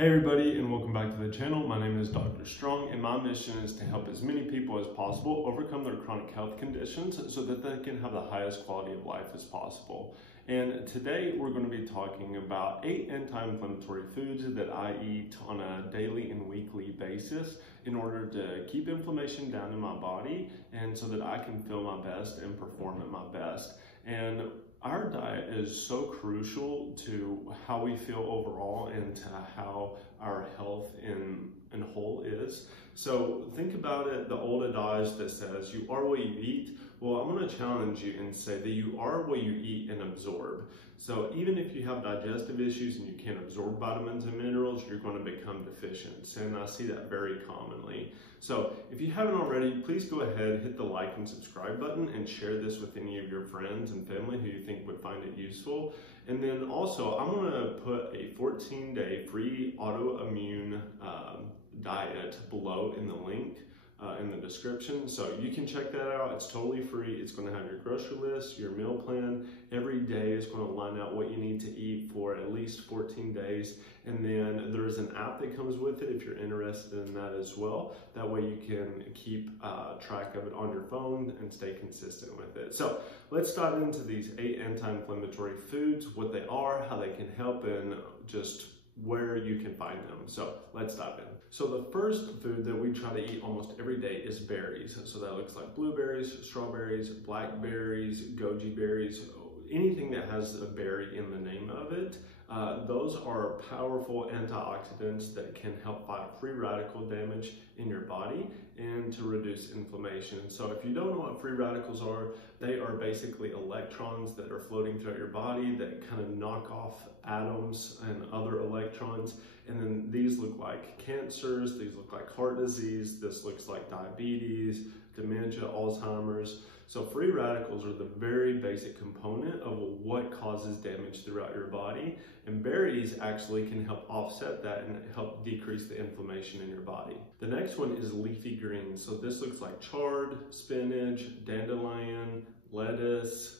Hey everybody, and welcome back to the channel. My name is Dr. Strong, and my mission is to help as many people as possible overcome their chronic health conditions so that they can have the highest quality of life as possible. And today we're going to be talking about 8 anti-inflammatory foods that I eat on a daily and weekly basis in order to keep inflammation down in my body and so that I can feel my best and perform at my best. And our diet is so crucial to how we feel overall and to how our health in whole is. So think about it, the old adage that says you are what you eat. Well, I'm going to challenge you and say that you are what you eat and absorb. So even if you have digestive issues and you can't absorb vitamins and minerals, you're going to become deficient. And I see that very commonly. So if you haven't already, please go ahead, hit the like and subscribe button and share this with any of your friends and family who you think would find it useful. And then also, I'm going to put a 14-day free autoimmune diet below in the link in the description. So you can check that out. It's totally free. It's going to have your grocery list, your meal plan. Every day is going to line out what you need to eat for at least 14 days. And then there's an app that comes with it if you're interested in that as well. That way you can keep track of it on your phone and stay consistent with it. So let's dive into these 8 anti-inflammatory foods, what they are, how they can help, and just where you can find them. So let's dive in. So the first food that we try to eat almost every day is berries. So that looks like blueberries, strawberries, blackberries, goji berries, anything that has a berry in the name of it. Those are powerful antioxidants that can help fight free radical damage in your body and to reduce inflammation. So if you don't know what free radicals are, they are basically electrons that are floating throughout your body that kind of knock off atoms and other electrons. And then these look like cancers, these look like heart disease, this looks like diabetes, dementia, Alzheimer's. So free radicals are the very basic component of what causes damage throughout your body. And berries actually can help offset that and help decrease the inflammation in your body. The next one is leafy greens. So this looks like chard, spinach, dandelion, lettuce,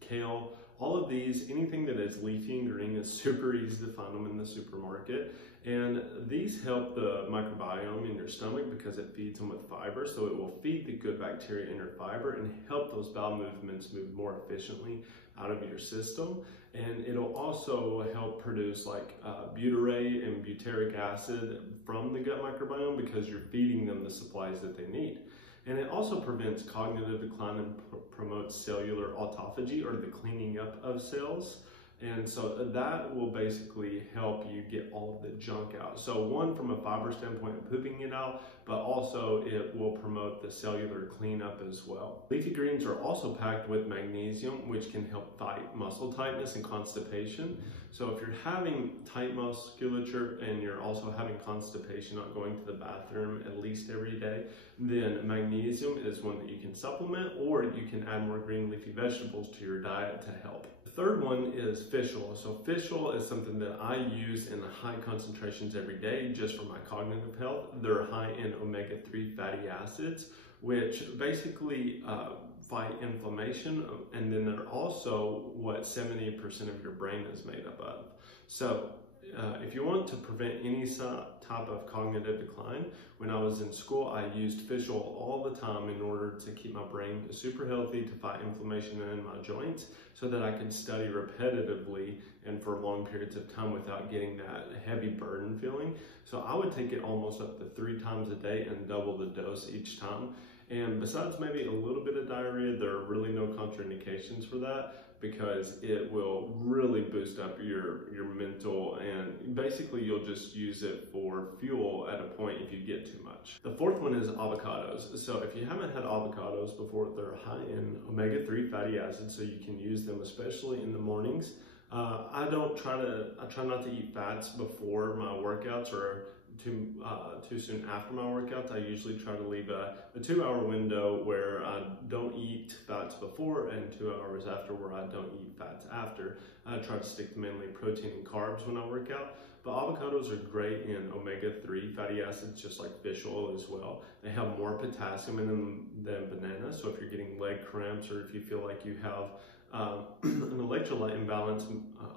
kale. All of these, anything that is leafy and green, is super easy to find them in the supermarket. And these help the microbiome in your stomach because it feeds them with fiber. So it will feed the good bacteria in your fiber and help those bowel movements move more efficiently out of your system. And it'll also help produce like butyrate and butyric acid from the gut microbiome because you're feeding them the supplies that they need. And it also prevents cognitive decline and promotes cellular autophagy, or the cleaning up of cells. And so that will basically help you get all of the junk out. So one, from a fiber standpoint, pooping it out, but also it will promote the cellular cleanup as well. Leafy greens are also packed with magnesium, which can help fight muscle tightness and constipation. So if you're having tight musculature and you're also having constipation, not going to the bathroom at least every day, then magnesium is one that you can supplement, or you can add more green leafy vegetables to your diet to help. The third one is fish oil. So fish oil is something that I use in high concentrations every day just for my cognitive health. They're high in omega-3 fatty acids, which basically fight inflammation, and then they're also what 70% of your brain is made up of. So if you want to prevent any type of cognitive decline, when I was in school, I used fish oil all the time in order to keep my brain super healthy, to fight inflammation in my joints, so that I could study repetitively and for long periods of time without getting that heavy burden feeling. So I would take it almost up to 3 times a day and double the dose each time. And besides maybe a little bit of diarrhea, there are really no contraindications for that, because it will really boost up your mental, and basically you'll just use it for fuel at a point if you get too much. The fourth one is avocados. So if you haven't had avocados before, they're high in omega-3 fatty acids, so you can use them especially in the mornings. I try not to eat fats before my workouts or too soon after my workouts. I usually try to leave a 2-hour window where I don't eat fats before and 2 hours after where I don't eat fats after. I try to stick to mainly protein and carbs when I work out. But avocados are great in omega-3 fatty acids, just like fish oil as well. They have more potassium in them than bananas. So if you're getting leg cramps, or if you feel like you have an electrolyte imbalance,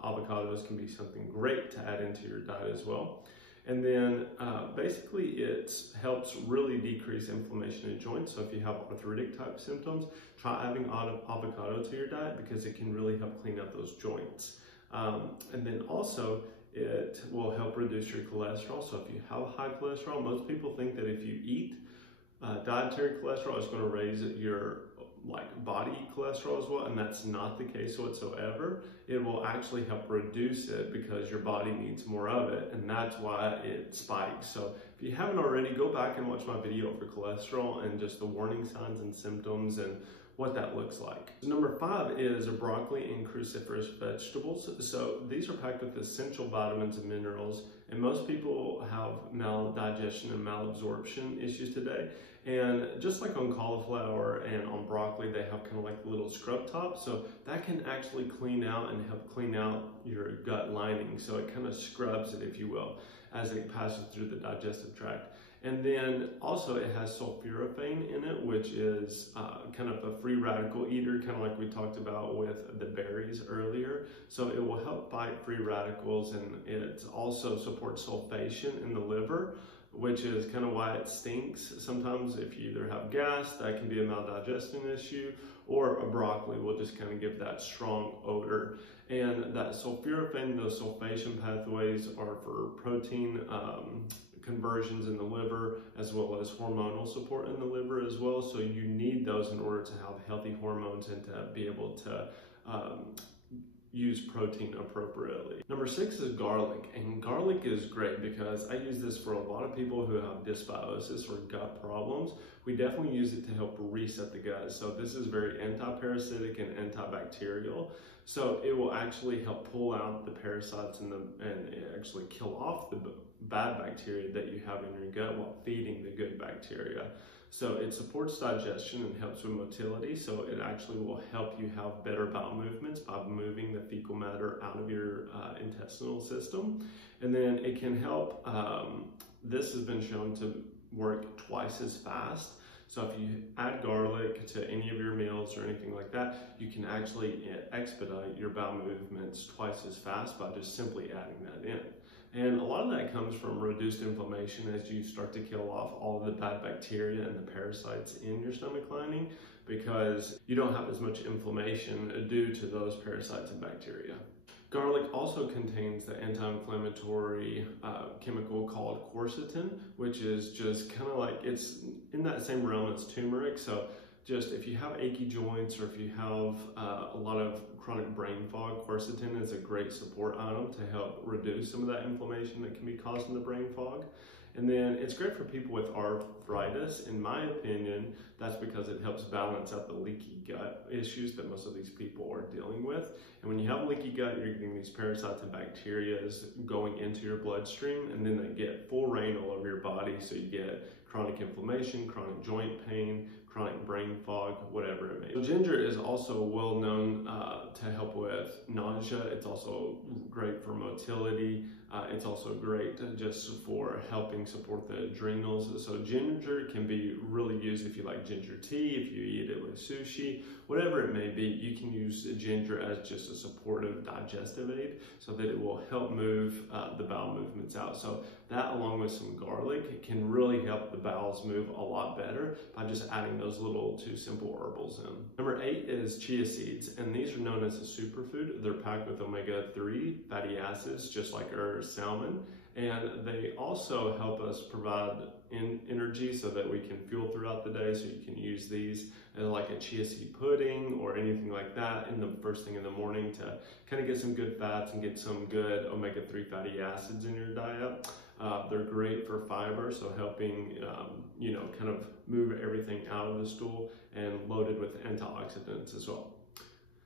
avocados can be something great to add into your diet as well. And then basically it helps really decrease inflammation in joints. So if you have arthritic type symptoms, try adding avocado to your diet because it can really help clean up those joints. And then also it will help reduce your cholesterol. So if you have high cholesterol, most people think that if you eat dietary cholesterol, it's going to raise your body cholesterol as well, and that's not the case whatsoever. It will actually help reduce it because your body needs more of it, and that's why it spikes. So if you haven't already, go back and watch my video for cholesterol and just the warning signs and symptoms and what that looks like. Number 5 is broccoli and cruciferous vegetables. So these are packed with essential vitamins and minerals, and most people have maldigestion and malabsorption issues today. And just like on cauliflower and on broccoli, they have kind of like little scrub tops. So that can actually clean out and help clean out your gut lining. So it kind of scrubs it, if you will, as it passes through the digestive tract. And then also it has sulforaphane in it, which is kind of a free radical eater, kind of like we talked about with the berries earlier. So it will help fight free radicals, and it also supports sulfation in the liver, which is kind of why it stinks. Sometimes if you either have gas, that can be a maldigestion issue, or a broccoli will just kind of give that strong odor. And that sulforaphane, those sulfation pathways are for protein conversions in the liver, as well as hormonal support in the liver as well. So you need those in order to have healthy hormones and to be able to use protein appropriately. Number 6 is garlic, and garlic is great because I use this for a lot of people who have dysbiosis or gut problems. We definitely use it to help reset the gut. So this is very anti-parasitic and antibacterial. So it will actually help pull out the parasites and actually kill off the bad bacteria that you have in your gut while feeding the good bacteria. So it supports digestion and helps with motility. So it actually will help you have better bowel movements by moving the fecal matter out of your intestinal system. And then it can help, this has been shown to work twice as fast. So if you add garlic to any of your meals or anything like that, you can actually expedite your bowel movements twice as fast by just simply adding that in. And a lot of that comes from reduced inflammation as you start to kill off all of the bad bacteria and the parasites in your stomach lining, because you don't have as much inflammation due to those parasites and bacteria. Garlic also contains the anti-inflammatory chemical called quercetin, which is just kind of like, it's in that same realm as turmeric. So just if you have achy joints or if you have a lot of chronic brain fog, quercetin is a great support item to help reduce some of that inflammation that can be caused in the brain fog. And then it's great for people with arthritis. In my opinion, that's because it helps balance out the leaky gut issues that most of these people are dealing with. And when you have leaky gut, you're getting these parasites and bacteria going into your bloodstream, and then they get full reign all over your body. So you get chronic inflammation, chronic joint pain, chronic brain fog, whatever it may be. So ginger is also well known to help with nausea. It's also great for motility. It's also great just for helping support the adrenals. So ginger can be really used if you like ginger tea, if you eat it with sushi, whatever it may be. You can use ginger as just a supportive digestive aid so that it will help move the bowel movements out. So that, along with some garlic, can really help the bowels move a lot better by just adding those little 2 simple herbals in. Number 8 is chia seeds, and these are known as a superfood. They're packed with omega-3 fatty acids, just like our salmon, and they also help us provide energy so that we can fuel throughout the day. So you can use these as like a chia seed pudding or anything like that in the first thing in the morning to kind of get some good fats and get some good omega-3 fatty acids in your diet. They're great for fiber, so helping kind of move everything out of the stool, and loaded with antioxidants as well.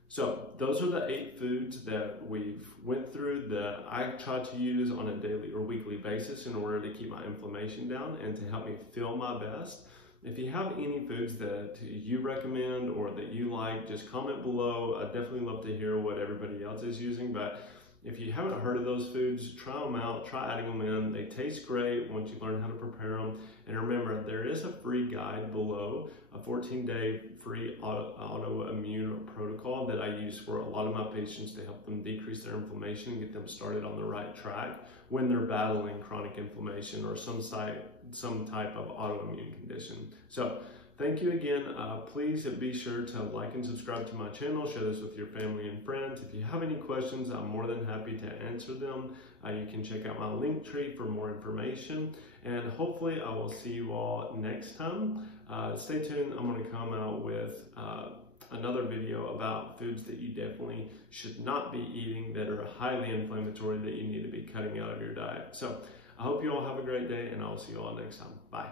So those are the 8 foods that we've went through that I try to use on a daily or weekly basis in order to keep my inflammation down and to help me feel my best. If you have any foods that you recommend or that you like, just comment below. I'd definitely love to hear what everybody else is using, but If you haven't heard of those foods, try them out, try adding them in. They taste great once you learn how to prepare them. And remember, there is a free guide below, a 14-day free autoimmune protocol that I use for a lot of my patients to help them decrease their inflammation and get them started on the right track when they're battling chronic inflammation or some type of autoimmune condition. So thank you again. Please be sure to like and subscribe to my channel. Share this with your family and friends. If you have any questions, I'm more than happy to answer them. You can check out my link tree for more information. And hopefully I will see you all next time. Stay tuned. I'm going to come out with another video about foods that you definitely should not be eating that are highly inflammatory that you need to be cutting out of your diet. So I hope you all have a great day, and I'll see you all next time. Bye.